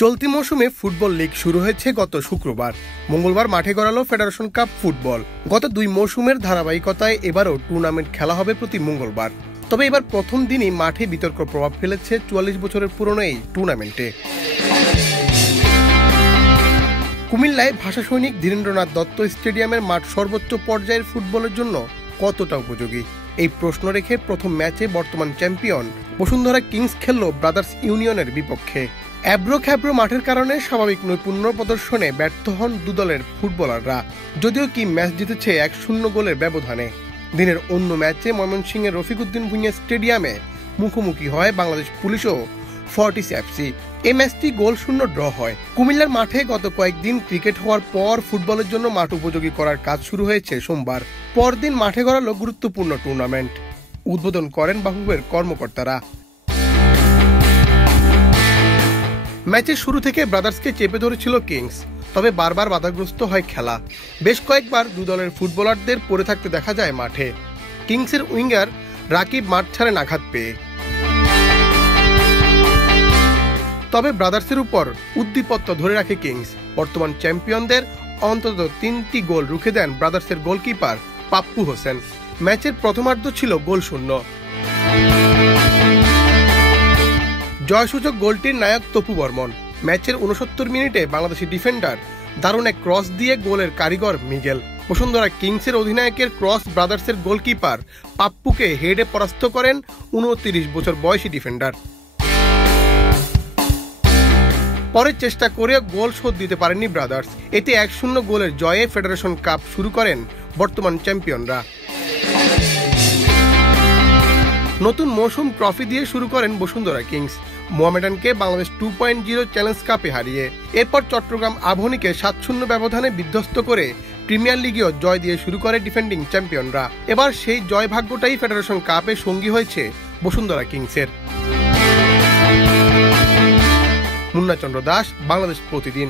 চলতি মৌসুমে football league শুরু হয়েছে গত শুক্রবার। মঙ্গলবার মাঠে গড়ালো ফেডারেশন কাপ ফুটবল। গত 2 মৌসুমের ধারাবাহিকতায় এবারও টুর্নামেন্ট খেলা হবে প্রতি মঙ্গলবার। তবে এবার প্রথম দিনই মাঠে বিতর্ক প্রভাব ফেলেছে 44 বছরের পুরনো এই টুর্নামেন্টে। কুমিল্লায় ভাষা সৈনিক ধীরেন্দ্রনাথ দত্ত স্টেডিয়ামের মাঠ সর্বোচ্চ পর্যায়ের ফুটবলের জন্য কতটা উপযোগী, এই প্রশ্ন রেখে প্রথম ম্যাচে বর্তমান চ্যাম্পিয়ন বসুন্ধরা কিংস খেলল ব্রাদার্স ইউনিয়নের বিপক্ষে। অ্যাব্রো খ্যাব্রো মাঠের কারণে স্বাভাবিক নৈপুণ্য প্রদর্শনে ব্যর্থ হন দুদলের ফুটবলাররা, যদিও কি ম্যাচ জিতেছে 1-0 গোলের ব্যবধানে। দিনের অন্য ম্যাচে ময়মনসিংহের রফিকুদ্দিন ভুঁইয়া স্টেডিয়ামে মুখোমুখি হয় বাংলাদেশ পুলিশ ও ফর্টিস এফসি। এই ম্যাচটি গোলশূন্য ড্র হয়। কুমিল্লার মাঠে গত কয়েকদিন ক্রিকেট হওয়ার পর ফুটবলের জন্য মাঠ উপযোগী করার কাজ শুরু হয়েছে সোমবার। পরদিন মাঠে গড়ালো গুরুত্বপূর্ণ টুর্নামেন্ট। উদ্বোধন করেন বাফুফের কর্মকর্তারা। ম্যাচের শুরু থেকে ব্রাদার্সকে চেপে ধরেছিল কিংস, তবে বারবার বাধাগ্রস্ত হয় খেলা। বেশ কয়েকবার দু দলের ফুটবলারদের পড়ে থাকতে দেখা যায় মাঠে। কিংসের উইঙ্গার রাকিব মাঠ ছাড়েন আঘাত পেয়ে। তবে ব্রাদার্সের উপর উদ্দীপত্ত ধরে রাখে কিংস। বর্তমান চ্যাম্পিয়নদের অন্তত 3টি গোল রুখে দেন ব্রাদার্সের গোলকিপার পাপ্পু হোসেন। ম্যাচের প্রথমার্ধ ছিল গোলশূন্য। জয়সূচক গোলটির নায়ক তপু বর্মন। ম্যাচের 69 মিনিটে বাংলাদেশি ডিফেন্ডার দারুণ এক ক্রস দিয়ে গোলের কারিগর মিগেল। বসুন্ধরা কিংসের অধিনায়কের ক্রস ব্রাদার্সের গোলকিপার পাপ্পুকে হেডে পরাস্ত করেন 29 বছর বয়সী ডিফেন্ডার। পরে চেষ্টা করে গোল শোধ দিতে পারেননি ব্রাদার্স। এতে 1-0 গোলের জয়ে ফেডারেশন কাপ শুরু করেন বর্তমান চ্যাম্পিয়নরা। নতুন মৌসুম ট্রফি দিয়ে শুরু করেন বসুন্ধরা কিংস, মোহামেডানকে বাংলাদেশ 2.0 চ্যালেঞ্জ কাপে হারিয়ে। এরপর চট্টগ্রাম আবাহনীকে 7-0 ব্যবধানে বিধ্বস্ত করে প্রিমিয়ার লিগেও জয় দিয়ে শুরু করে ডিফেন্ডিং চ্যাম্পিয়নরা। এবার সেই জয় ভাগ্যটাই ফেডারেশন কাপে সঙ্গী হয়েছে বসুন্ধরা কিংসের। মুন্না চন্দ্র দাস, বাংলাদেশ প্রতিদিন।